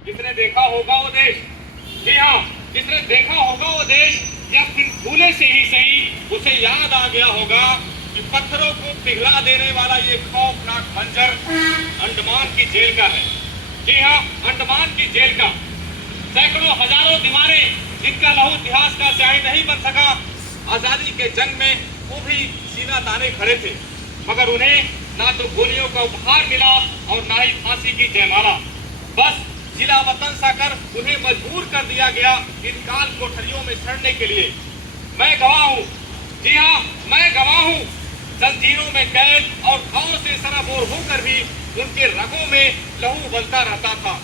जिसने देखा होगा वो देश, जी हाँ, जिसने देखा होगा वो देश, या फिर भूले से ही सही उसे याद आ गया होगा कि पत्थरों को पिघला देने वाला ये खौफनाक मंजर अंडमान की जेल का है। जी हाँ, अंडमान की जेल का। सैकड़ों हजारों दीवारें जिनका लहू इतिहास का स्याही नहीं बन सका। आजादी के जंग में वो भी सीना ताने खड़े थे, मगर उन्हें ना तो गोलियों का उपहार मिला और ना ही फांसी की जयमाला। बस जिला वतन सा कर उन्हें मजबूर कर दिया गया इन काल कोठरियों में सड़ने के लिए। मैं गवाह हूँ, जी हाँ, मैं गवाह हूँ। जंजीरों में कैद और घावों से सराबोर होकर भी उनके रगों में लहू उबलता रहता था।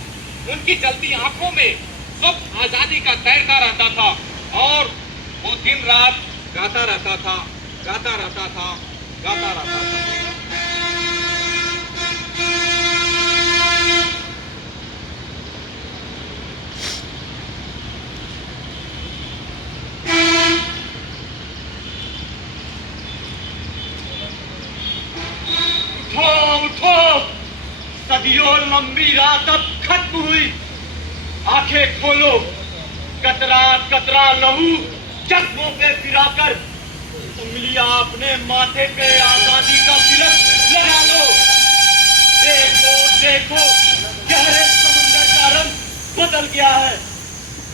उनकी जलती आंखों में स्वप्न आजादी का तैरता रहता था और वो दिन रात गाता रहता था, गाता रहता था, गाता रहता था। उठो, सदियों लंबी रात अब खत्म हुई। आंखें खोलो, कतरा कतरा लहू जख्मों पे फिराकर उंगलियां अपने माथे पे आजादी का तिलक लगा लो। देखो देखो, गहरे समंदर का रंग बदल गया है,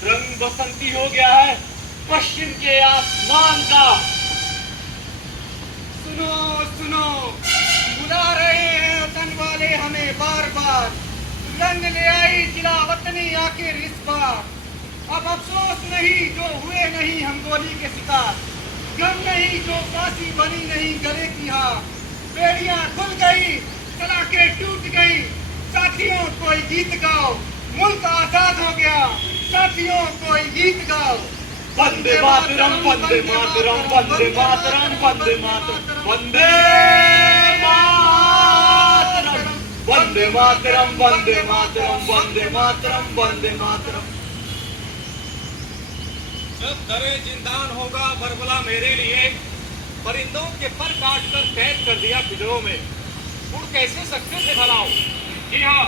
रंग बसंती हो गया है पश्चिम के आसमान का। सुनो सुनो, बुला रहे हैं वतन वाले हमें बार बार। रंग ले आई जिला वतनी आखिर इस बार। अब अफसोस नहीं जो हुए नहीं हम गोली के शिकार, गम नहीं जो फांसी बनी नहीं गले की हार। बेड़ियां खुल गई, सलाखें टूट गई, साथियों कोई गीत गाओ, मुल्क आजाद हो गया, साथियों कोई गीत गाओ। वंदे मातरम, वंदे मातरम, वंदे मातरम, वंदे मातरम, वंदे मातरम, वंदे मातरम, वंदे मातरम, वंदे मातरम, वंदे मातरम। जब दरे जिंदान होगा बरबला मेरे लिए, परिंदों के पर काट कर कैद कर दिया पिंजरों में। उड़ कैसे सकते थे भला वो, जी हाँ,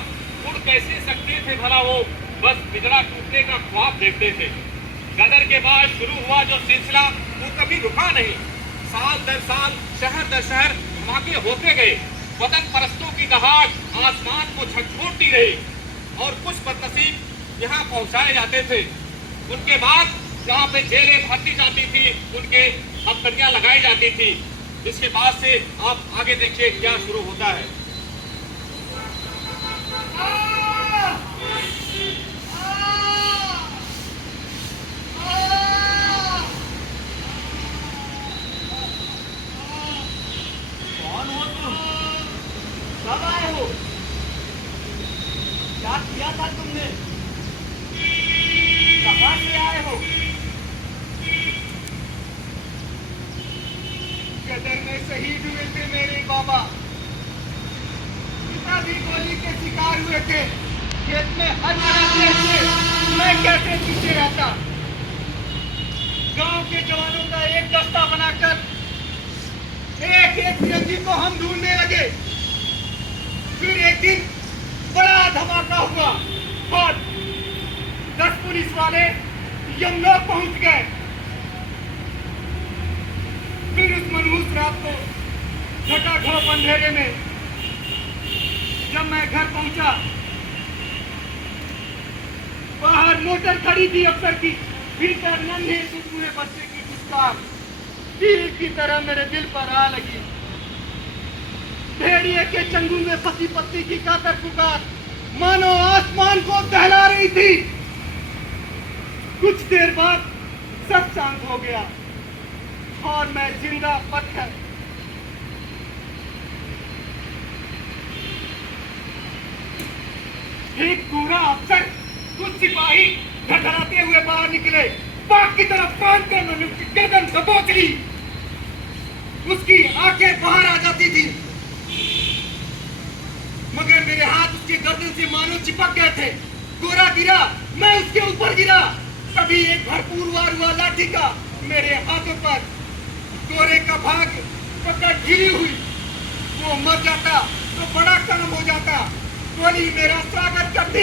उड़ कैसे सकते थे भला वो, बस पिंजरा टूटने का ख्वाब देखते थे। गदर के बाद शुरू हुआ जो सिलसिला वो कभी रुका नहीं। साल दर साल, शहर दर शहर धमाके होते गए। वतन परस्तों की दहाड़ आसमान को झकझोरती रही और कुछ बदनसीब यहाँ पहुँचाए जाते थे। उनके बाद जहाँ पे जेलें भरती जाती थी, उनके हथकड़ियाँ लगाई जाती थी। इसके बाद से आप आगे देखिए क्या शुरू होता है। कौन हो तुम? कब आए हो? क्या किया था तुमने? कहाँ से आए हो? गदर में शहीद हुए थे मेरे बाबा, पिता भी गोली के शिकार हुए थे। खेत में हल चलाते थे, मैं कैसे पीछे रहता। गांव के जवानों का एक दस्ता बनाकर एक एक फिरंगी को हम ढूंढने लगे। फिर एक दिन बड़ा धमाका हुआ और 10 पुलिस वाले यमलोक पहुंच गए। फिर उस मनहूस रात को घटाघोर अंधेरे में जब मैं घर पहुंचा, बाहर मोटर खड़ी थी अफसर की, भीतर नन्हे सुसुए बच्चे की पुकार तीर की तरह मेरे दिल पर आ लगी। भेड़िए के चंगुल में फंसी पत्ती की कातर पुकार मानो आसमान को दहला रही थी। कुछ देर बाद सब शांत हो गया और मैं जिंदा पत्थर एक पूरा अफसर, कुछ सिपाही घटराते हुए बाहर निकले। बाग की तरफ बांध कर मैंने उसकी गर्दन दबोच ली। उसकी आंखें बाहर आ जाती थी, मगर मेरे हाथ उसके गर्दन से मानो चिपक गए थे। गोरा गिरा, मैं उसके ऊपर गिरा। तभी एक भरपूर वार हुआ लाठी का मेरे हाथों पर। गोरे का भाग पकड़ ढीली हुई। वो मर जाता तो बड़ा काम हो जाता। गोली मेरा स्वागत करती,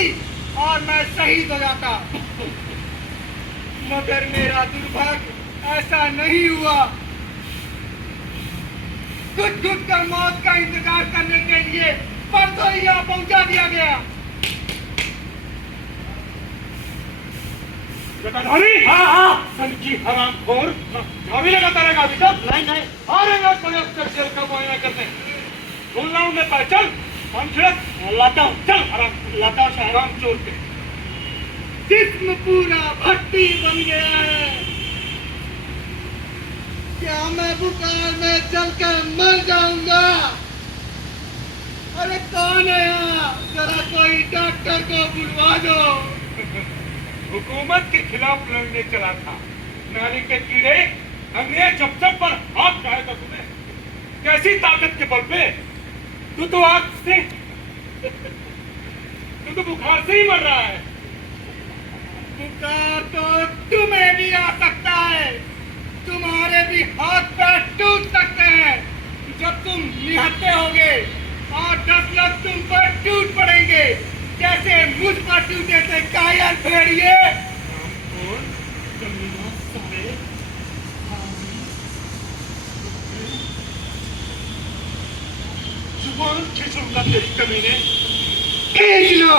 और मैं शहीद हो जाता, मगर मेरा दुर्भाग्य ऐसा नहीं हुआ। घुट घुट कर मौत का इंतजार करने के लिए परसों ही यहाँ पहुंचा दिया गया। जटाधारी, हाँ हाँ, सन की हरामखोर, झाड़ी लगाता रहेगा अभी तक? नहीं नहीं, आ रहे हैं बड़े अफसर जेल का मुआयना करने। ढूंढ रहा हूँ मैं पहचान, हम छिड़क लाता हूँ, चल हराम लाता हूँ हराम चोर के। जिस्म पूरा भट्टी बन गया है, क्या मैं बुखार में जलकर मर जाऊंगा? अरे कौन है यहाँ? जरा कोई डॉक्टर को बुलवा दो। हुकूमत के खिलाफ लड़ने चला था, नाली के कीड़े, अंग्रेज जब तक पर हाथ उठाएगा तुम्हें, कैसी ताकत के बल पे? तू तो आग से, तू तो बुखार से ही मर रहा है। बुखार तो तुम्हें भी आ सकता है, तुम्हारे भी हाथ पैर टूट सकते हैं जब तुम निहत्थे होगे, और 10 लोग तुम पर टूट पड़ेंगे जैसे मुझ पर टूटे थे कायर भेड़िए। जुबान खींचूंगा तेरी कमीने। खींच लो,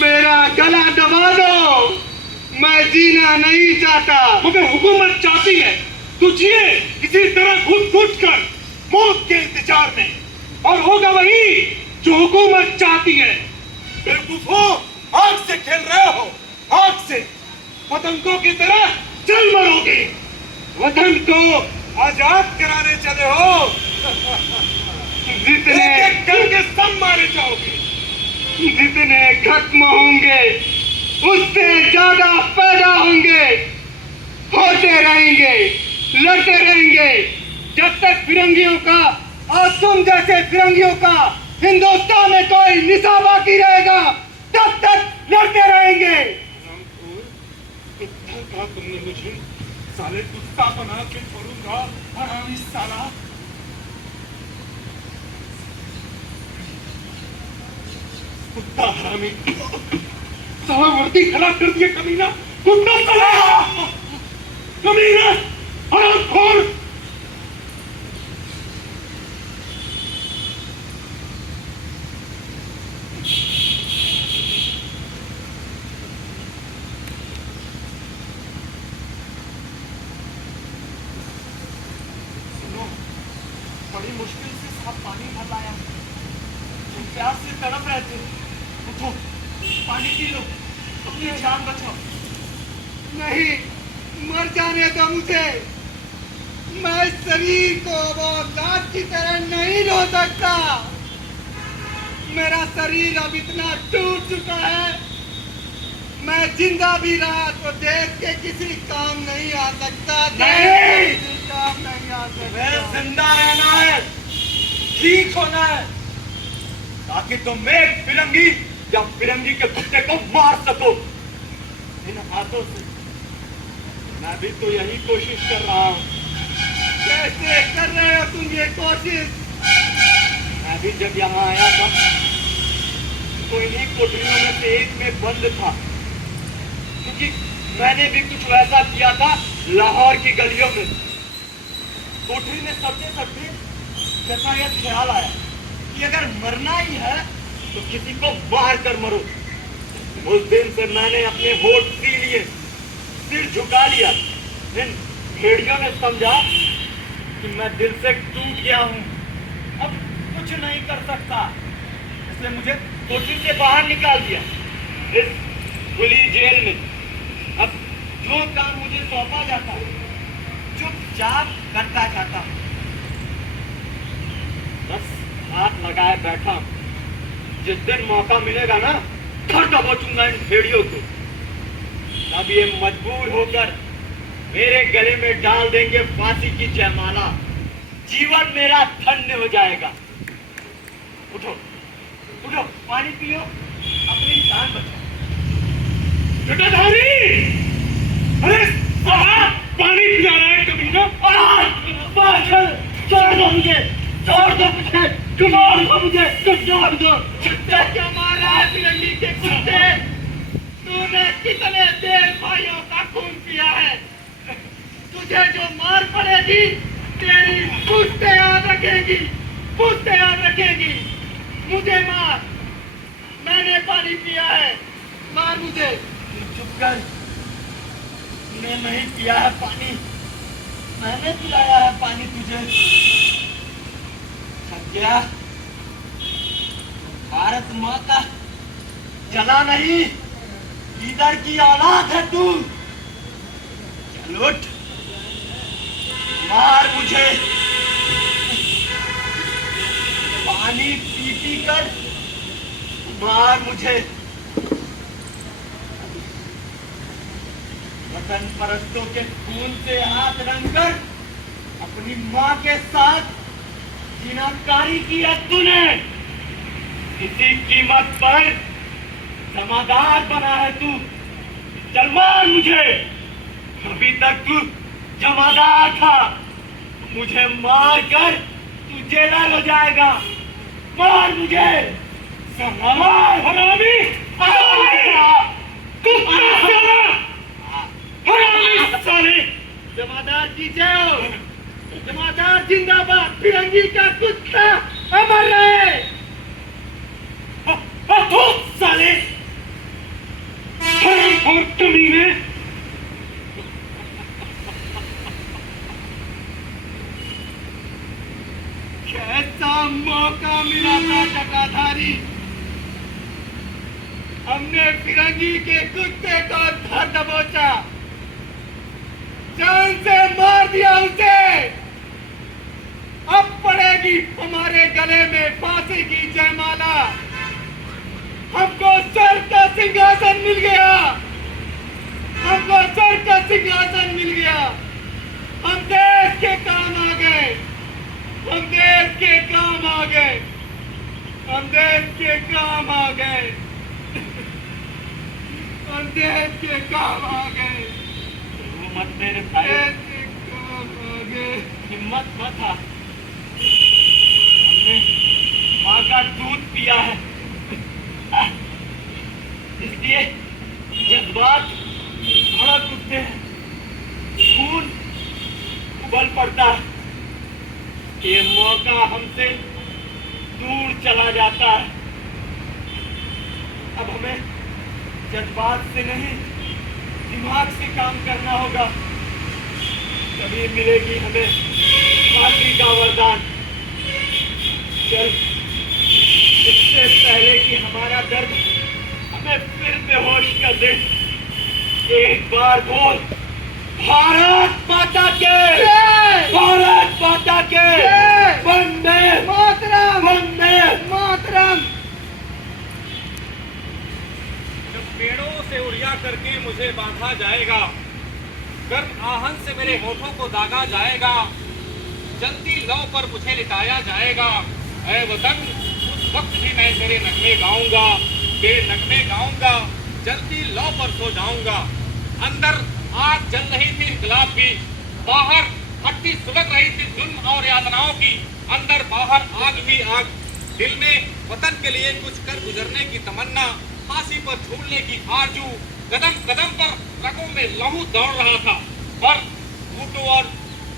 मेरा गला दबा दो, मैं जीना नहीं चाहता। मगर हुकूमत चाहती है तू जिए किसी तरह घुट घुट कर मौत के इंतजार में, और होगा वही जो हुकूमत चाहती है। बेवकूफो, आग से खेल रहे हो, आग से पतंगों की तरह चल मरोगे। वतन को आजाद कराने चले हो, जितने एक करके सब मारे जाओगे। जितने खत्म होंगे उससे ज्यादा पैदा होंगे, होते रहेंगे, लड़ते रहेंगे, जब तक फिरंगियों का और तुम जैसे फिरंगियों का हिंदुस्तान में कोई निशा बाकी रहेगा, तब तक लड़ते रहेंगे। कुत्ता कहा तुमने मुझे, साले कुत्ता बना के छोड़ूंगा, हरामी साला। कुत्ता हरामी, साला वर्दी खराब कर दिया कमीना, कुत्ता साला, कमीना, हरामखोर। बड़ी मुश्किल से साफ पानी भर लाया, प्यास से तड़प रहे थे। उठो, पानी पी लो, अपनी जान बचाओ। नहीं, मर जाने दो मुझे, मैं इस शरीर को वो लात की तरह नहीं रो सकता। मेरा शरीर अब इतना टूट चुका है, मैं जिंदा भी रहा तो देश के किसी काम नहीं आ सकता। नहीं, काम नहीं आ सकता। जिंदा रहना है, ठीक होना है, ताकि तुम एक फिरंगी या फिरंगी के कुत्ते को मार सको इन हाथों से। मैं भी तो यही कोशिश कर रहा हूँ। कैसे कर रहे हो तुम ये कोशिश? मैं भी जब यहाँ आया था तो इन्हीं कोठरियों में से एक में बंद था, क्योंकि मैंने भी कुछ वैसा किया था लाहौर की गलियों में। कोठरी में सड़ते सड़ते जैसा यह ख्याल आया कि अगर मरना ही है तो किसी को मार कर मरो। उस दिन से मैंने अपने होठ सी लिए, सिर झुका लिया। इन भेड़ियों ने समझा कि मैं दिल से टूट गया हूँ, अब कुछ नहीं कर सकता, इसलिए मुझे कोठरी से बाहर निकाल दिया। इस खुली जेल में अब जो काम मुझे सौंपा जाता चुपचाप करता जाता हूँ, बस हाथ लगाए बैठा हूँ। जिस दिन मौका मिलेगा ना, धर दबोचूंगा इन भेड़ियों को, तब ये मजबूर होकर मेरे गले में डाल देंगे फांसी की जयमाला। जीवन मेरा धन्य हो जाएगा। उठो उठो, पानी पियो, अपनी जान बचाओ। जटाधारी, अरे साला पानी पिला रहा है कमीना। पागल, छोड़ दो मुझे, छोड़ दो मुझे, छोड़ दो मुझे, छोड़ दो। कुत्ते क्या मार रहा है फिरंगी के कुत्ते? तूने कितने देश भाइयों का खून किया है। तुझे जो मार पड़ेगी तेरी पुश्तें याद रखेगी, पुश्तें याद रखेगी। मुझे मार, मैंने पानी पिया है, मार मुझे। चुप कर, मैं नहीं पिया है पानी, मैंने पिलाया है पानी तुझे। थक गया? भारत माँ का जना नहीं, इधर की औलाद है तू। चल उठ, मार मुझे। पानी पी पी कर मार मुझे। वतन परस्तों के खून से हाथ रंगकर अपनी माँ के साथ जिनाकारी किया तूने। इसी कीमत पर जमादार बना है तू। चल मार मुझे। अभी तक तू जमादार था, मुझे मार कर तू जेलर हो जाएगा। मार मुझे। मार हरामी, साले। जमादार की जय हो, जमादार जिंदाबाद। फिरंगी का कुत्ता अमर रहे। साले और कमीने। कैसा मौका मिला था टकाधारी, हमने फिरंगी के कुत्ते को धर दबोचा, जान से मार दिया उसे। अब पड़ेगी हमारे गले में फांसी की जयमाला। हमको सर का सिंहासन मिल गया, हमको सर का सिंहासन मिल गया। हम देश के काम आ गए, हम देश के काम आ गए, हम देश के काम आ गए, हम देश के काम आ गए। मत मेरे भाई, देश के काम आ गए। हिम्मत मत आ, हमने माँ का दूध पिया है, इसलिए जज्बात भड़क उठते हैं, खून उबल पड़ता है। ये मौका हमसे दूर चला जाता है। अब हमें जज्बात से नहीं, दिमाग से काम करना होगा, तभी मिलेगी हमें फांसी का वरदान। चल, इससे पहले कि हमारा दर्द हमें फिर बेहोश कर दे, एक बार बोल, भारत माता के, भारत माता के, वंदे मातरम, वंदे मातरम। जब पेड़ों से उड़िया करके मुझे बांधा जाएगा, गर्म आहन से मेरे होठों को दागा जाएगा, जलती लौ पर मुझे लिटाया जाएगा। ऐ वतन, उस वक्त भी मैं तेरे नगमे गाऊंगा, तेरे नगमे गाऊंगा, जलती लौ पर सो जाऊंगा। अंदर आग जल रही थी इनकलाब की, बाहर भट्टी सुलग रही थी जुल्म और यातनाओं की, अंदर बाहर आग ही आग। दिल में वतन के लिए कुछ कर गुजरने की तमन्ना, फांसी पर झूलने की आरजू, कदम कदम पर रगों में लहू दौड़ रहा था, पर घूंटों और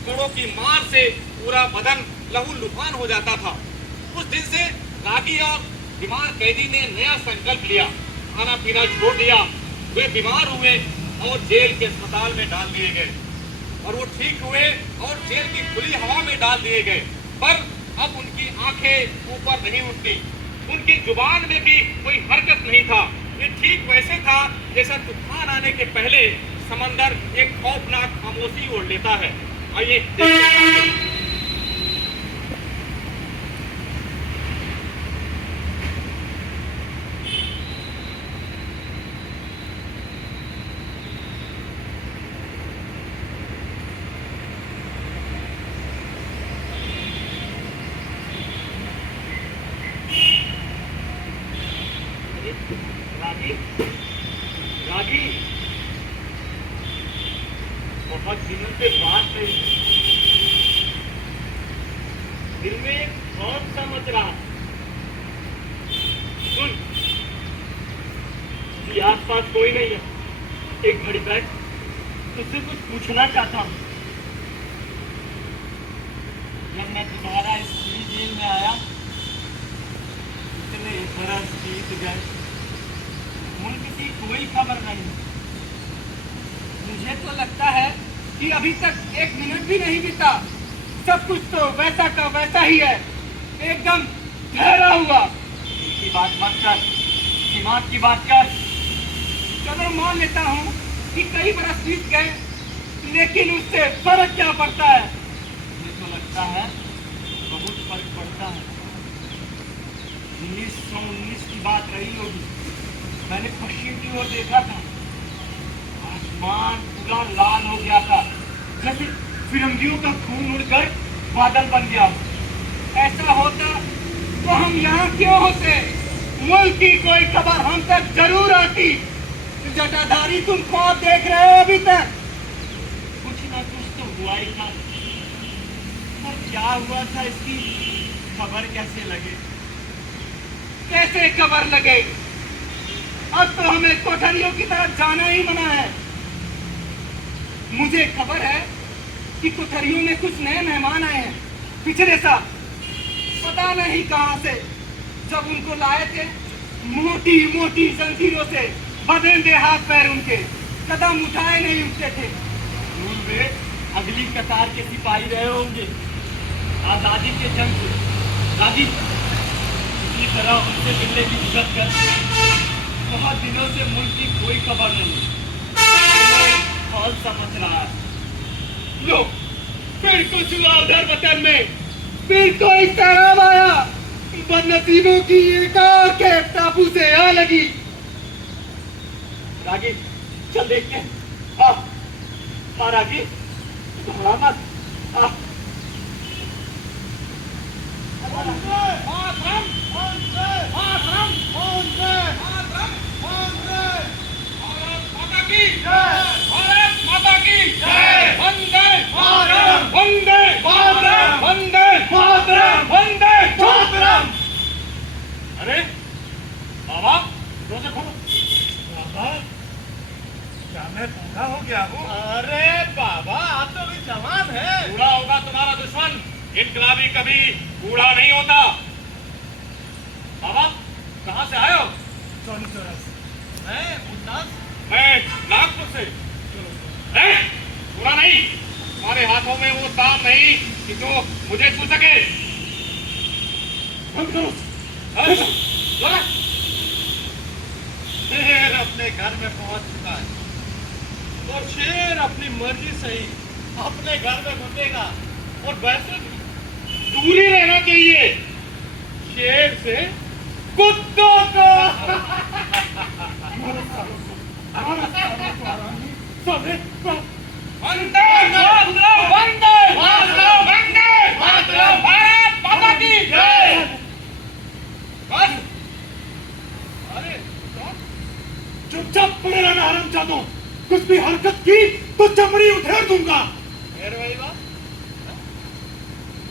कोड़ों की मार से पूरा बदन लहू लुहान हो जाता था। उस दिन से रागी और बीमार कैदी ने नया संकल्प लिया, खाना पीना छोड़ दिया। वे बीमार हुए और जेल के अस्पताल में डाल दिए गए, और वो ठीक हुए और जेल की खुली हवा में डाल दिए गए। पर अब उनकी आंखें ऊपर नहीं उठती, उनकी जुबान में भी कोई हरकत नहीं था। ये ठीक वैसे था जैसा तूफान आने के पहले समंदर एक खौफनाक खामोशी ओढ़ लेता है। आइए देखते हैं। रागी, रागी, बहुत दिनों से बात नहीं, दिल में एक खौफ सा मच रहा। सुन, अभी आसपास कोई नहीं है। एक घड़ी बैठ, तुझसे कुछ पूछना चाहता हूँ। जब मैं दोबारा इस जेल में आया, इतने बरस बीत गए, मुल्क की कोई खबर नहीं। मुझे तो लगता है कि अभी तक 1 मिनट भी नहीं बीता। सब कुछ तो वैसा का वैसा ही है, एकदम ठहरा हुआ। की बात मत कर, दिमाग की बात कर। चलो मान लेता हूँ कि कई बरस बीत गए, लेकिन उससे फर्क क्या पड़ता है? मुझे तो लगता है बहुत फर्क पड़ता है। 1919 की बात रही होगी, मैंने पश्चिम की ओर देखा था, आसमान पूरा लाल हो गया था, जैसे फिरंगियों का खून उड़कर बादल बन गया। ऐसा होता तो हम यहाँ क्यों होते? मुल्क की कोई खबर हम तक जरूर आती। जटाधारी, तुम ख्वाब देख रहे हो अभी तक? कुछ ना कुछ तो हुआ ही था, पर क्या हुआ था इसकी खबर कैसे लगे? कैसे खबर लगे? अब तो हमें कोठरियों की तरफ जाना ही मना है। मुझे खबर है कि कोठरियों में कुछ नए मेहमान आए हैं पिछले साल, पता नहीं कहां से। जब उनको लाए थे, मोटी मोटी जंजीरों से बंधे हाथ पैर, उनके कदम उठाए नहीं उठते थे। दूर वे अगली कतार के सिपाही रहे होंगे, आजादी के जंग से राजी। इसी तरह उनसे मिलने की जुर्रत कर बहुत दिनों से मुल्क की कोई खबर नहीं। कौन समझ रहा है? लो, फिर कुछ हुआ उधर वतन में, फिर कोई सैलाब आया। बदनसीबों की एक और के टापू से आ लगी। रागी, चल देखते हैं। हाँ रागी, घबरा मत। अरे बाबा, रोजे खोलो। बाबा, क्या मैं बूढ़ा हो गया हूँ? अरे बाबा, आप तो अभी जवान है। बूढ़ा होगा तुम्हारा दुश्मन, इनकलाबी कभी बूढ़ा नहीं होता। बाबा, कहाँ से आए हो? सोनी चौराहे से। मैं नागपुर से। बुरा नहीं, तुम्हारे हाथों में वो दाम नहीं कि जो मुझे छू सके। बंद करो। जरा। शेर अपने घर में पहुंच चुका है और शेर अपनी मर्जी से ही अपने घर में घुसेगा। और वैसे भी दूरी रहना चाहिए शेर से कुत्तों को। वंदे मातरम, वंदे मातरम, वंदे मातरम, भारत माता की जय। बस। अरे चुपचाप पड़े रहना हरामजादों। कुछ भी हरकत की तो चमड़ी उधेड़ दूंगा।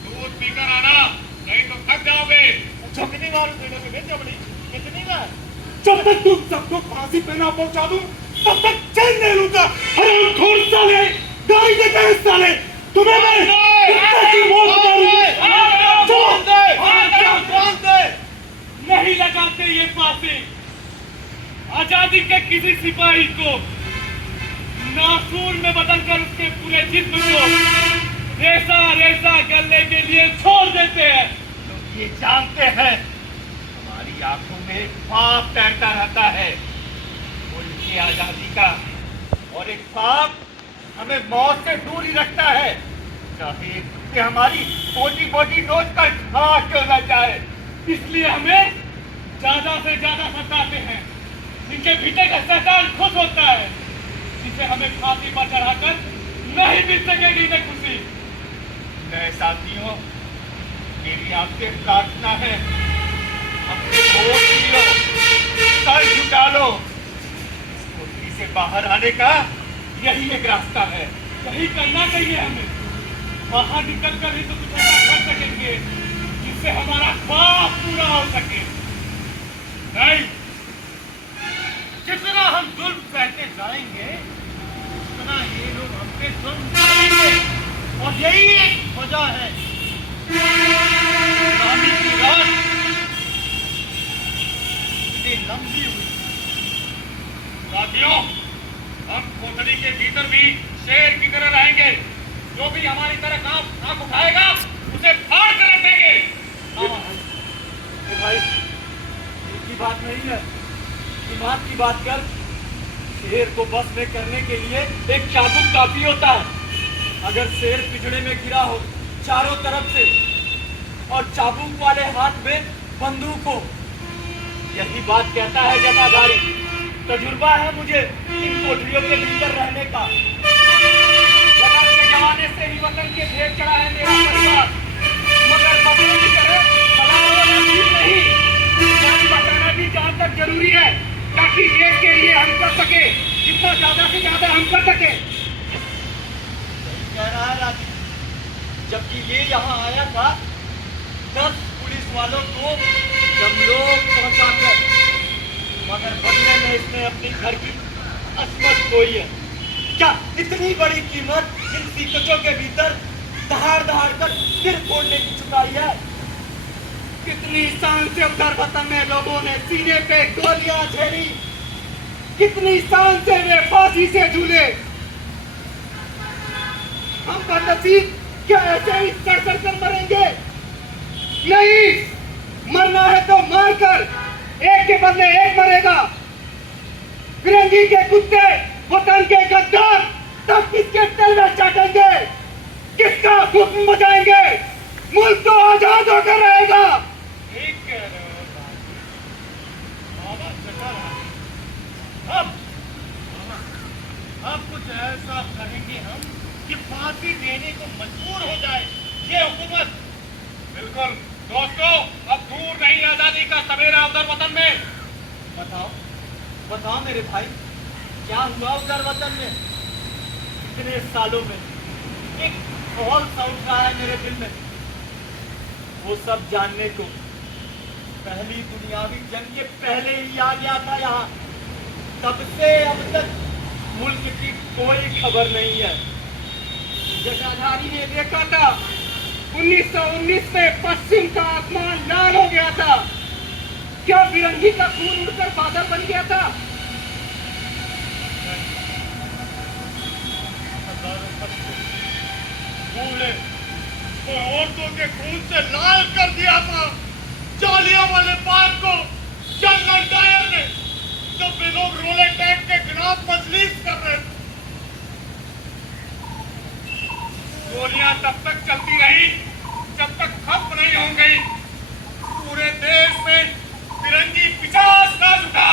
दूध पीकर आना, नहीं तो थक जाओगे। कितनी बार उधेड़ोगे चमड़ी? कितनी बार? जब तक तुम सबको फांसी पे ना पहुंचा दूं, तब तक चैन नहीं लूंगा। हरामखोर साले, गाड़ी देते हैं साले। तुम्हें मैं कुत्ते की मौत मारूंगा। नहीं लगाते ये फांसी। आजादी के किसी सिपाही को नासूर में बदलकर उसके पूरे जिस्म को रेसा रेसा गलने के लिए छोड़ देते हैं। लोग ये जानते हैं हमारी आंखों में एक ख्वाब तैरता रहता है, मुल्क की आजादी का। और एक ख्वाब हमें मौत से दूर ही रखता है, चाहे कि हमारी बोटी बोटी नोच कर खा क्यों न जाए। इसलिए हमें ज्यादा से ज्यादा सताते हैं। इनके भीतर का शैतान खुश होता है, जिसे हमें फांसी पर चढ़ाकर नहीं मिल सकेगी इन्हें खुशी। नए साथियों, मेरी आपसे प्रार्थना है, अपने होश लो, सर झुका लो। इस कोठरी से बाहर आने का यही एक रास्ता है, यही करना चाहिए हमें। बाहर निकल कर ही तो कुछ ऐसा कर सकेंगे जिससे हमारा ख्वाब पूरा हो सके। नहीं, जितना हम जुल्म कहते जाएंगे उतना ये लोग हम पे जुल्म करेंगे। और यही एक वजह है गुलामी की रात इतनी लंबी हुई। साथियों, हम कोठरी के भीतर भी शेर की तरह रहेंगे। जो भी हमारी तरफ आंख उठाएगा उसे फाड़ कर रख देंगे। भाई एक ही बात नहीं है, दिमाग की बात कर। शेर को बस में करने के लिए एक चाबुक काफी होता है। अगर शेर पिंजड़े में गिरा हो चारों तरफ से और चाबुक वाले हाथ में बंदूक हो, यही बात कहता है जटाधारी। तजुर्बा है मुझे इन कोठरियों के भीतर रहने का। जगत के जमाने से ही वतन के ढेर चढ़ा है मेरा परिवार, मगर बदले की तरह नहीं। जान बचाना भी जहाँ तक जरूरी है ताकि देश के लिए हम कर सके जितना ज्यादा से ज्यादा हम कर सके। कह रहा है राजू, जबकि ये यहाँ आया था 10 पुलिस वालों को जब लोग पहुंचाकर, मगर बदले में इसने अपनी घर की असमत खोई है। क्या इतनी बड़ी कीमत इन सीकचों के भीतर दहाड़ दहाड़ कर सिर फोड़ने की चुकाई है? कितनी शान से उधर वतन में लोगों ने सीने पे गोलियां झेली, कितनी शान से वे फांसी से झूले। हम बदनसीब क्या ऐसे ही सड़ सड़ कर मरेंगे? नहीं, मरना है तो मार कर, एक के बदले एक मरेगा। फिरंगी के कुत्ते वतन के गद्दार तब किसके तलवे चाटेंगे, किसका हुक्म बजाएंगे? मुल्क तो आजाद होकर रहेगा। ठीक कह रहे हो बाबा जटाधारी। अब कुछ ऐसा करेंगे हम कि फांसी देने को मजबूर हो जाए ये हुकूमत। बिल्कुल दोस्तों, अब दूर नहीं आजादी का सवेरा उधर वतन में। बताओ बताओ मेरे भाई, क्या हुआ उधर वतन में? इतने सालों में एक खौल सा उठ रहा है मेरे दिल में, वो सब जानने को। पहली दुनियावी जंग के पहले ही आ गया था यहाँ, तब से अब तक मुल्क की कोई खबर नहीं है। जटाधारी ने देखा था 1919 में पश्चिम का आसमान लाल हो गया था। क्या फिरंगी का खून उड़कर बादल बन गया था? बूढ़े तो औरतों के खून से लाल कर दिया था जालियांवाले बाग को जनरल डायर ने, जब वे लोग रोले टैंक के खिलाफ मजलिस कर रहे थे। गोलियां तब तक चलती रही जब तक खत्म नहीं हो गई। पूरे देश में फिरंगी 50 नाच उठा,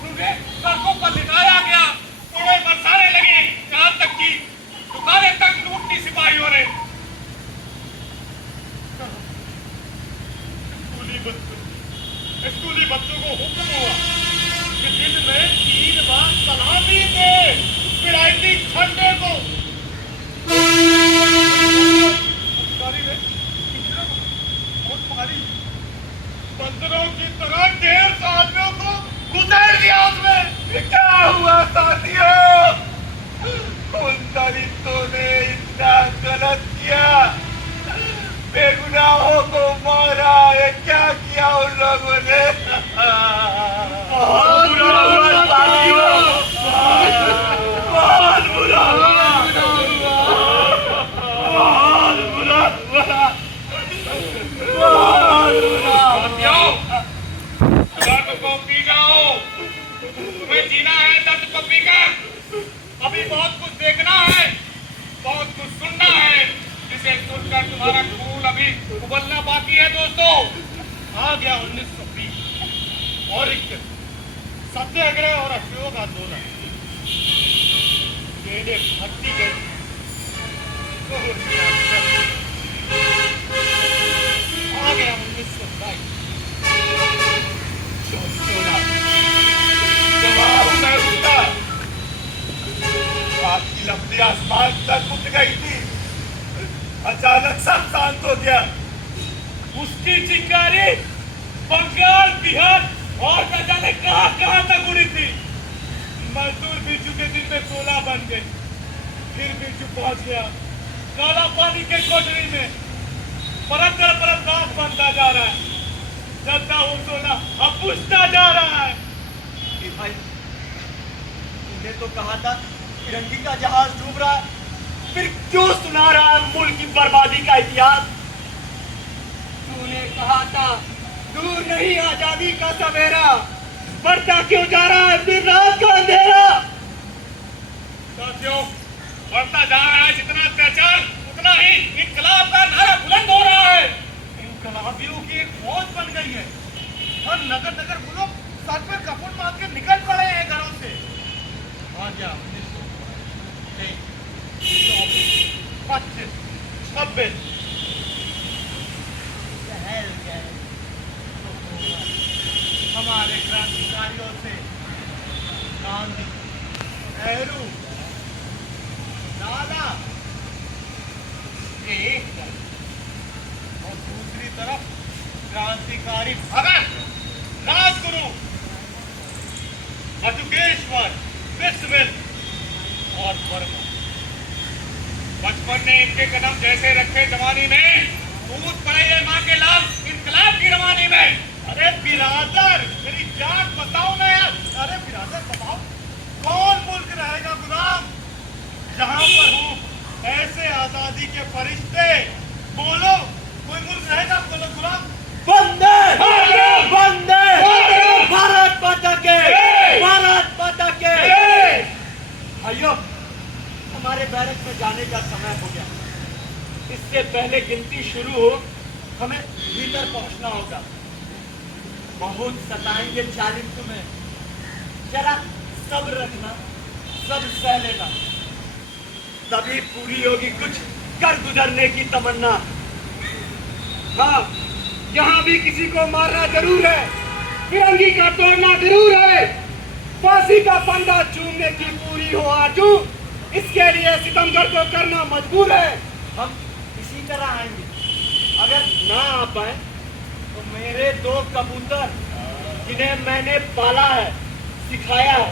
उन्हें सड़कों पर लिटाया गया, थोड़े बरसाने लगे, यहाँ तक कि दुकानें तक लूटनी सिपाहियों ने। स्कूली बच्चों को हुक्म हुआ कि दिन में 3 बार सलामी दे विलायती झंडे को। बहुत भारी बंदरों की तरह ढेर साथियों को गुजर दिया उसमें। क्या हुआ साथियों? उन दलितों ने इतना गलत किया, बेगुनाहों को मारा, ये क्या किया उन लोगों ने? बहुत बुरा हुआ साथियों, बहुत बुरा हुआ, बहुत बुरा हुआ, बहुत बुरा। साथियों, दर्द को पी जाओ, तुम्हें जीना है दर्द को पीकर। अभी बहुत कुछ देखना है, बहुत कुछ सुनना है, जिसे सुनकर तुम्हारा खून अभी उबलना बाकी है। दोस्तों, आ गया 1920 और 21 सत्याग्रह और अशोक आंदोलन। जेने भर्ती गई आ गया 1922 जवाब में उठा, आपकी लंबी आसमान तक उठ गई थी, अचानक सब शांत हो गया। उसकी चिंगारी बंगाल, बिहार, और न जाने कहां कहां तक उड़ी थी। मजदूर बिरजू के दिन में सोलह बन गए। फिर बिरजू पहुंच गया काला पानी के कोठरी में। परत दर परत रात बनता जा रहा है। जलता वो सोना अब बुझता जा रहा है। कि भाई तुमने तो कहा था तिरंगी का जहाज डूब रहा है, फिर क्यों सुना रहा है मुल्क की बर्बादी का इतिहास? तूने कहा था दूर नहीं आजादी का सवेरा, बढ़ता क्यों जा रहा है फिर रात का अंधेरा? साथियों, बढ़ता जा रहा है जितना अत्याचार, उतना ही इनकलाब का नारा बुलंद हो रहा है। इनकलाबियों की एक फौज बन गई है और नगर नगर वो लोग सर पे कपड़ बांध के निकल पड़े हैं घरों से। आ गया 19, 25, 26 हमारे क्रांतिकारियों से गांधी, नेहरू, लाला एक तरफ और दूसरी तरफ क्रांतिकारी भगत, राजगुरु, बटुकेश्वर, बिस्मिल और वर्मा। बचपन ने इनके कदम जैसे रखे जवानी में, कूद पड़े ये माँ के लाल इनकलाब की रवानी में। अरे बिरादर, मेरी जान बताओ ना यार। अरे बिरादर बताओ, कौन मुल्क रहेगा गुलाम जहां पर हूँ ऐसे आजादी के फरिश्ते? बोलो, कोई मुल्क रहेगा बोलो गुलाम? वंदे वंदे भारत माता के, भारत माता के। भाइयों, हमारे बैरक में जाने का समय हो गया। इससे पहले गिनती शुरू हो हमें भीतर पहुंचना होगा। बहुत सताएंगे जालिम तुम्हें, जरा सब्र रखना, सब सह लेना, तभी पूरी होगी कुछ कर गुजरने की तमन्ना। हाँ, यहाँ भी किसी को मारना जरूर है, फिरंगी का तोड़ना जरूर है, फांसी का फंदा चूमने की पूरी हो आजू, इसके लिए सितमगर को करना मजबूर है। हम इसी तरह आएंगे। अगर ना आ पाए तो मेरे दो कबूतर जिन्हें मैंने पाला है, सिखाया है,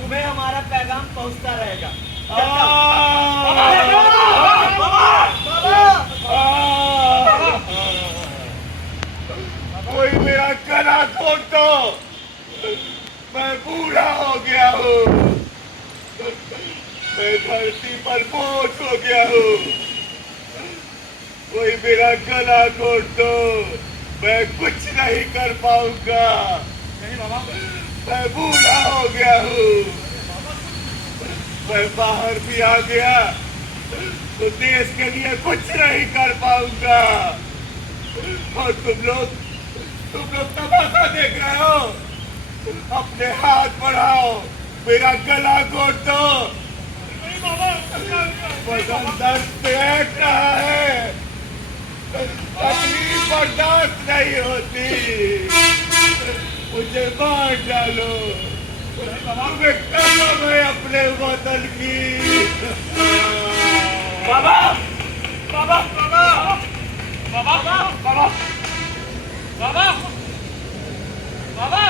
तुम्हें हमारा पैगाम पहुंचता रहेगा। कोई मेरा गला खोल दो, मैं बूढ़ा हो गया हूँ, मैं धरती पर बोझ हो गया हूँ। कोई मेरा गला खोल दो, मैं कुछ नहीं कर पाऊंगा। नहीं बाबा, मैं बूढ़ा हो गया हूँ, मैं बाहर भी आ गया तो देश के लिए कुछ नहीं कर पाऊंगा। और तुम लोग तमाशा देख रहे हो। अपने हाथ बढ़ाओ, मेरा गला घोट दो। बदन दर्द बैठ रहा है, तकलीफ बर्दाश्त नहीं होती, मुझे मार डालो। तुम्हें कसम है अपने वतन की। बाबा, बाबा, बाबा, बाबा, बाबा, बाबा, बाबा,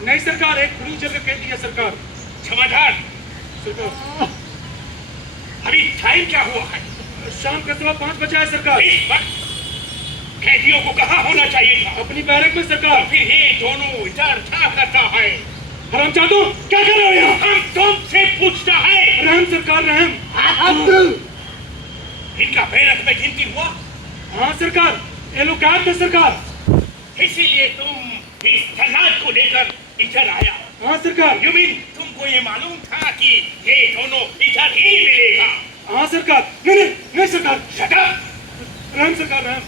नहीं सरकार, एक पुलिस जगह कह दिया सरकार। क्षमाधान। सरकार, अभी टाइम क्या हुआ है? शाम का 5:15 बजा है सरकार। इस वक्त कैदियों को कहाँ होना चाहिए था? अपनी बैरक में सरकार। फिर ये दोनों इधर क्या करता है? हरामजादों, क्या कर रहे हो यहाँ? हम तुमसे पूछता है। रहम सरकार, रहम। इनका बैरक में गिनती हुआ? हाँ सरकार, ये लोग गायब थे सरकार। इसीलिए तुम इस जल्लाद को लेकर इधर आया। हाँ सरकार। यू मीन तुमको ये मालूम था कि ये दोनों इधर ही मिलेगा? हाँ सरकार। नहीं नहीं नहीं सरकार। Shut up! रहम सरकार रहम।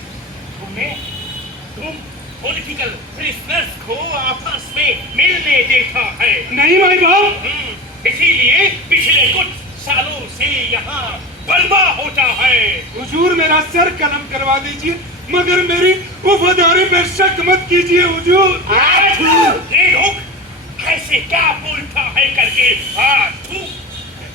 तुम पॉलिटिकल प्रिजनर्स को आपस में मिलने देखा है? नहीं माई बाप। इसीलिए पिछले कुछ सालों से यहाँ बलवा होता है। हुजूर मेरा सर कलम करवा दीजिए, मगर मेरी वफादारी पे शक मत कीजिए हुजूर। ये लोग कैसे क्या बोलता है करके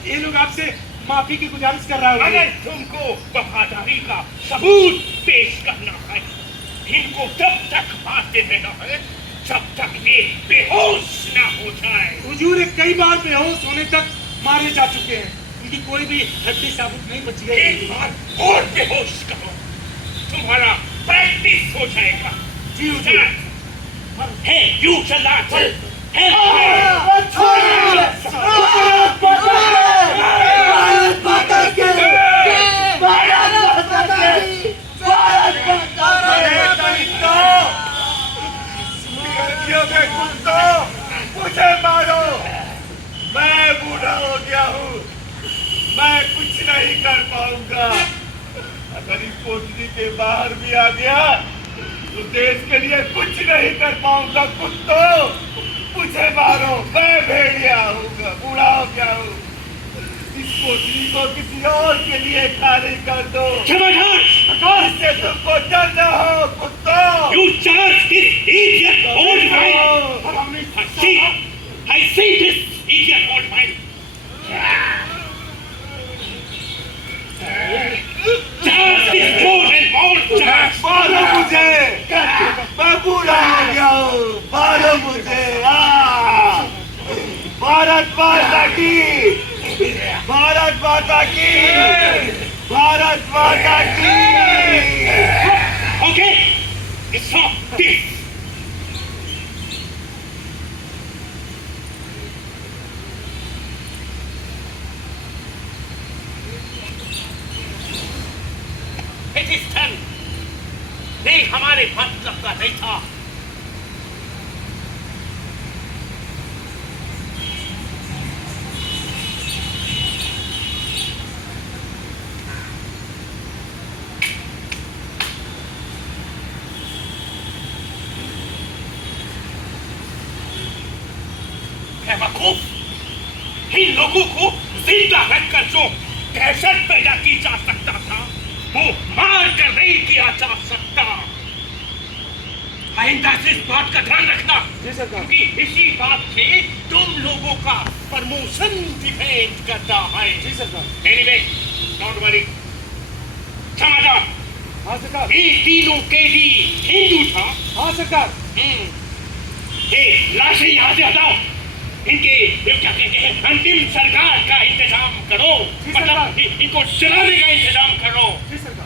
ये लोग आपसे माफी की गुजारिश कर रहा है। अगर तुमको वफादारी का सबूत पेश करना है, इनको तब तक मारते रहना है जब तक ये बेहोश ना हो जाए। हुजूर कई बार बेहोश होने तक मारे जा चुके हैं, उनकी कोई भी हड्डी साबुत नहीं बची है। एक बार और बेहोश करो, तुम्हारा प्रैक्टिस हो जाएगा। जी हुजूर। है यू चला चल। मुझे मारो, मैं बूढ़ा हो गया हूँ, मैं कुछ नहीं कर पाऊंगा। अगर इस कोठरी के बाहर भी आ गया तो देश के लिए कुछ नहीं कर पाऊंगा। कुत्तों, मुझे मारो, मैं भेड़िया हूँ, बूढ़ा हो गया हूँ। इस कोठरी को किसी और के लिए खाली कर दो, इससे तुमको डर न हो। कुत्तों, You charge this idiot old man! I see this idiot old man! Charge this old and old charge! मारो मुझे, मैं बूढ़ा हो गया हूँ, मारो मुझे। भारत माता की, भारत माता की, भारत माता की। Okay, stop this! It is done. देख हमारे मतलब का नहीं था। बेवकूफ, इन लोगों को जिंदा रखकर जो दहशत पैदा की जा सकता था, वो मार कर नहीं किया जा सकता। आइंदा से इस बात का ध्यान रखना, क्योंकि इसी बात से तुम लोगों का प्रमोशन डिपेंड करता है। Anyway, don't worry. समाचार। हाँ सरकार। ये तीनों कैदी हिंदू था। हाँ सरकार। ये लाशें यहाँ से हटाओ, इनके क्या कहते हैं अंतिम सरकार का इंतजाम करो, मतलब इनको चलाने का इंतजाम करो। जी सरकार।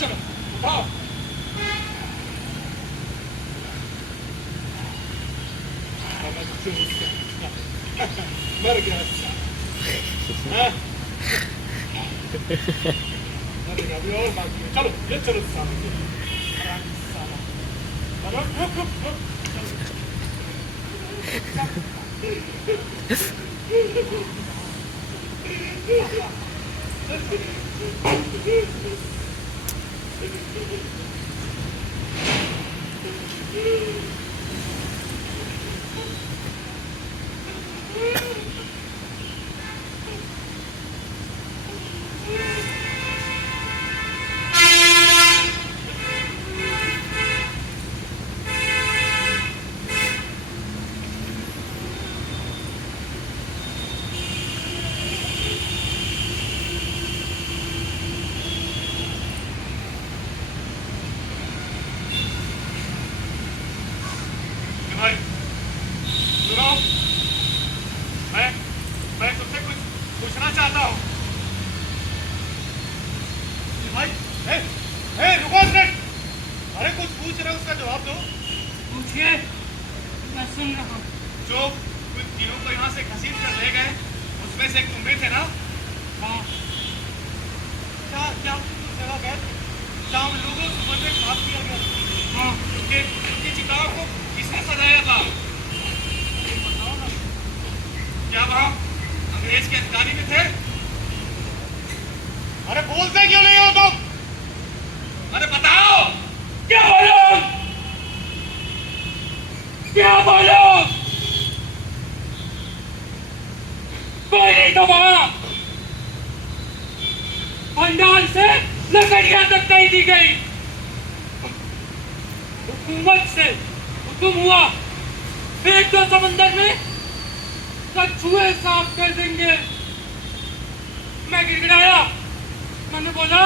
चलो आओ। मर गया। अभी और बाकी है। चलो ये चलो सामने। रुको एक मिनट। अरे कुछ पूछ रहे हो, उसका जवाब दो। पूछिए, मैं सुन रहा हूँ। जो कुछ तीनों को यहाँ से घसीट कर ले गए, उसमें से एक तुम भी थे ना? हाँ, क्या उस जगह गए थे जहाँ उन लोगों से मुझे माफ किया गया? हाँ, उनकी चिताओं को किसने सजाया था? बताओ ना। क्या वहाँ अंग्रेज के अधिकारी भी थे? अरे बोलते क्यों नहीं हो तुम? अरे बताओ। क्या बोलो? क्या बोलो? कोई नहीं था वहाँ। पंडाल से लकड़ियां तक नहीं दी गई। हुकूमत से हुक्म हुआ, फेंक दो समंदर में, कछुए साफ कर देंगे। मैं गिड़गिड़ाया, मैंने बोला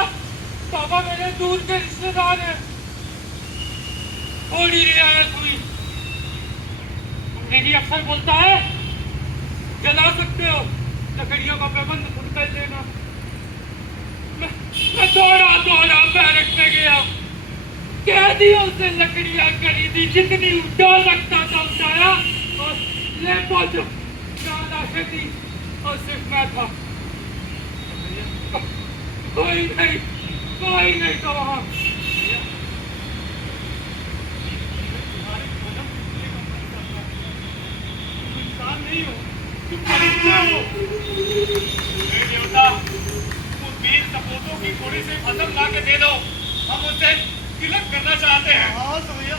पापा मेरे दूर के रिश्तेदार हैं, थोड़ी रियायत हुई। अंग्रेजी अफसर बोलता है जला सकते हो, लकड़ियों का प्रबंध खुद कर लेना। मैं दौड़ा बैरक में गया, कैदियों से लकड़ियां खरीदी, जितनी उठा सकता था उठाया और ले पहुंचो। लाशें थी और सिर्फ मैं था, कोई नहीं था वहां। इंसान नहीं हो, तुम फरिश्ते हो। हे देवता, उस वीर सपूतों की थोड़ी सी फसल ला के दे दो, हम उससे तिलक करना चाहते हैं। हाँ भैया,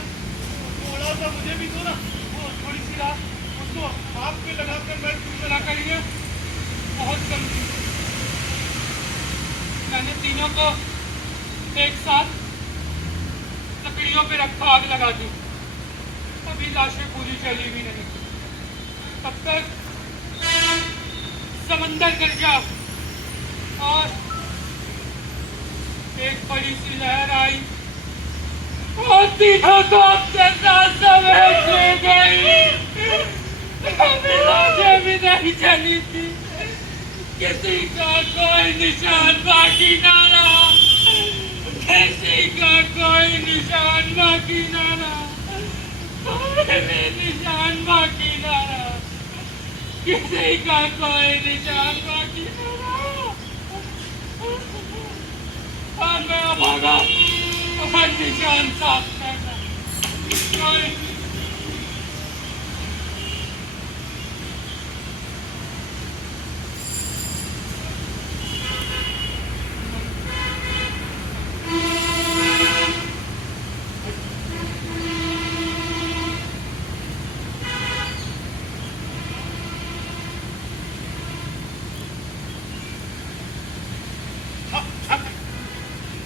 थोड़ा सा मुझे भी दो ना, वो थोड़ी सी रात उसको हाथ पे लगाकर मैं तुम चला करिए, बहुत कम थी। मैंने तीनों को एक साथ लकड़ियों पे रखा, आग लगा दी। अभी लाशें पूरी चली भी नहीं, तब तक समंदर गरजा और एक बड़ी सी लहर आई और तीनों को अपने साथ समेट ले गई। अभी लाशें भी नहीं चली थी, किसी का कोई निशान बाकी ना रहा, किसी का कोई निशान बाकी ना रहा, कोई भी निशान बाकी ना रहा, किसी का कोई निशान बाकी ना रहा। और मैं भागा और निशान साफ करना, कोई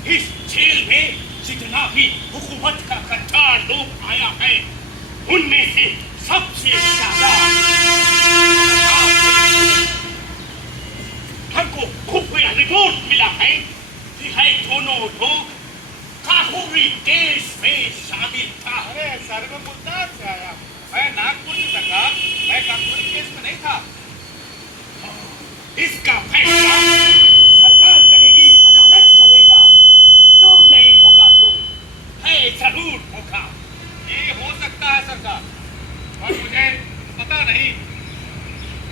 इस जेल में जितना भी हुकूमत का गद्दार लोग आया है, उनमें से सबसे ज्यादा हमको खुफिया रिपोर्ट मिला है कि है दोनों लोग काकोरी केस में शामिल था। अरे सर में मुद्दा से आया। मैं नागपुर से सरकार, मैं काकोरी केस में नहीं था। इसका फैसला सरकार करेगी, अदालत करेगा। तुम नहीं होगा, तुम है जरूर होगा। ये हो सकता है सरकार, और मुझे पता नहीं।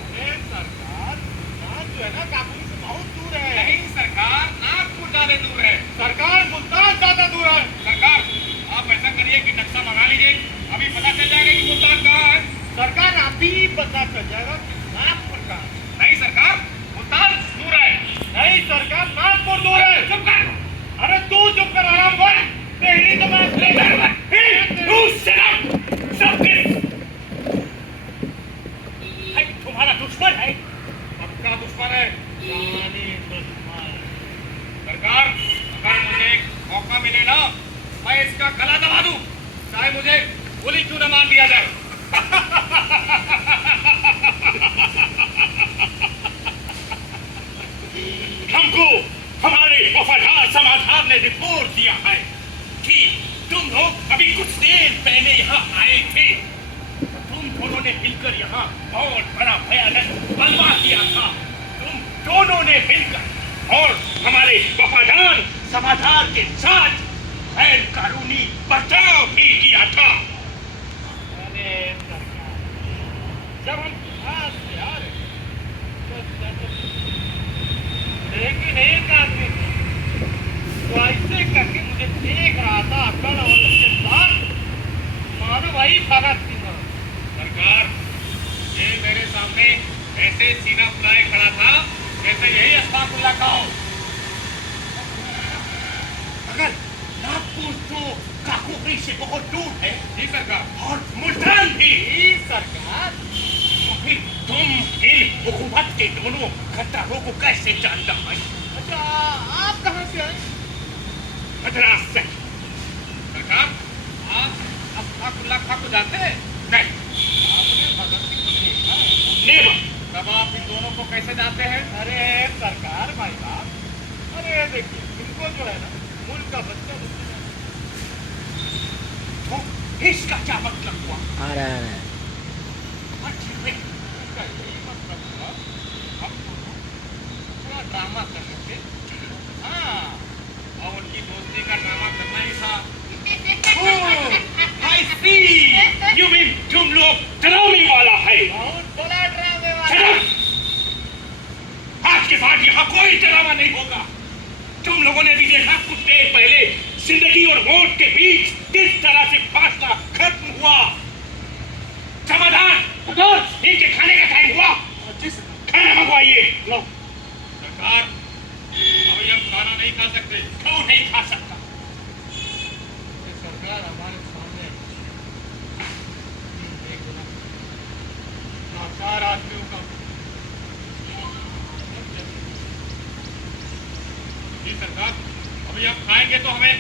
अरे सरकार, यहाँ जो है ना काकोरी से बहुत दूर है। नहीं सरकार, नागपुर ज्यादा दूर है। सरकार मुल्तान ज्यादा दूर है। सरकार आप ऐसा करिए कि नक्शा मंगा लीजिए, अभी पता चल जाएगा कि मुल्तान कहाँ है। सरकार अभी पता चल जाएगा कि नागपुर का। नहीं सरकार, मुल्तान दूर है। नहीं सरकार, नागपुर दूर है। चुप कर। अरे तू चुप कर, आराम कर। तेरी तो मैं तुम्हारा दुश्मन है, पक्का दुश्मन है। सरकार अगर मुझे एक मौका मिले ना, मैं इसका गला दबा दूं, चाहे मुझे गोली क्यों न मान दिया जाए। हमको हमारे वफादार समाधार ने रिपोर्ट दिया है कि तुम लोग अभी कुछ देर पहले यहाँ आए थे। तुम दोनों ने मिलकर यहाँ बहुत बड़ा भयानक बलवा किया था। तुम दोनों ने मिलकर और हमारे वफादार समाधान के साथ गैर कानूनी बचाव भी किया था। अरे सरकार, जब हम पास से आ रहे लेकिन एक आदमी वो ऐसे करके मुझे देख रहा था अकल और उसके साथ मानो वही भगत सिंह। सरकार, ये मेरे सामने ऐसे सीना फुलाए खड़ा था जैसे यही अस्तगफुरुल्लाह का हो। अगर नागपुर तो काकोरी से बहुत दूर है। जी सरकार। और मुल्तान भी। सरकार, तो फिर तुम इन हुकूमत के दोनों गद्दारों को कैसे जानता है? अच्छा, आप कहाँ से आए? मद्रास से। सरकार, आप अस्तगफुरुल्लाह खां को जानते हैं? नहीं। आपने भगत सिंह को देखा है? नेवर। तब आप इन दोनों को कैसे जानते हैं? अरे सरकार, भाई साहब, अरे देखिए, इनको जो है ना मुल्क का बच्चा तो इसका क्या मतलब हुआ? अरे इसका यही मतलब हुआ, हम दोनों थोड़ा ड्रामा कर रहे थे। हाँ, और उनकी दोस्ती का ड्रामा करना ही था। I see. You mean तुम लोग डराने वाला है? बहुत बड़ा ड्रामे वाला। Shut up! आज के बाद यहाँ कोई ड्रामा नहीं होगा। तुम लोगों ने भी देखा कुछ देर पहले जिंदगी और मौत के बीच किस तरह से फासला खत्म हुआ। समाधान, इनके खाने का टाइम हुआ। खाना मंगवाइए। सरकार, अभी हम खाना नहीं खा सकते। क्यों नहीं खा सकता? सरकार हमारे सामने लाचार आदमियों का जी सरकार, अभी हम खाएंगे तो हमें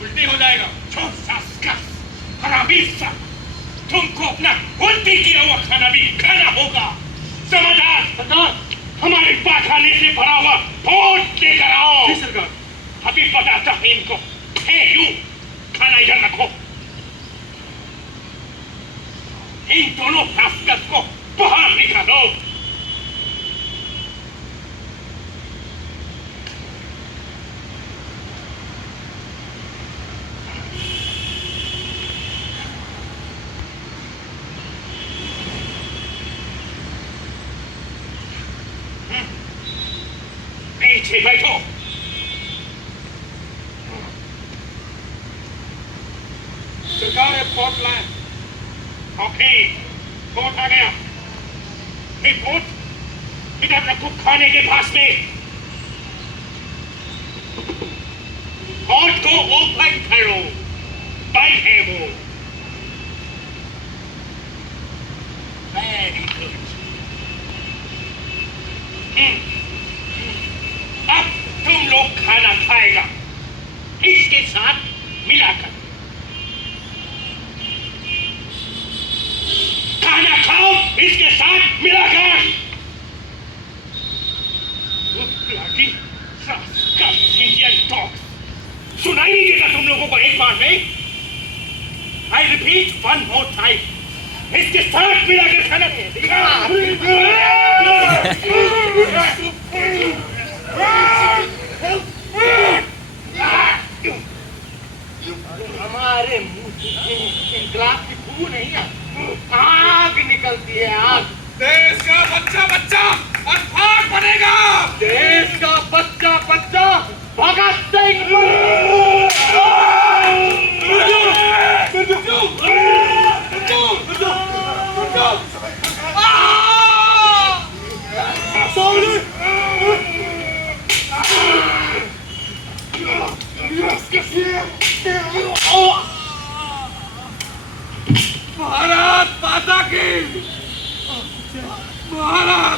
उल्टी हो जाएगा। हरामी सा, तुमको अपना उल्टी किया हुआ खाना भी खाना होगा। समाधान, हमारे पाखाने से भरा हुआ भोट लेकर आओ। जी सरकार। अभी बताता हूं इनको। यू खाना इधर रखो। इन दोनों फास्कस को बाहर निकालो। पीछे बैठो। सरकार है फोर्ट लाइन। ओके, वोट आ गया। ये वोट इधर रखो खाने के पास में। वोट को ओपन करो। बंद है वो। Very good. अब तुम लोग खाना खाएगा इसके साथ मिलाकर। खाना खाओ इसके साथ मिलाकर। सुनाई नहीं देता तुम लोगों को एक बार में? I repeat one more time, इसके साथ मिलाकर खाना हमारे मुंह से ग्लास की बू नहीं है, आग निकलती है, आग। देश का बच्चा बच्चा अर्थात बनेगा। देश का बच्चा बच्चा भगत सिंह। भारत माता की। भारत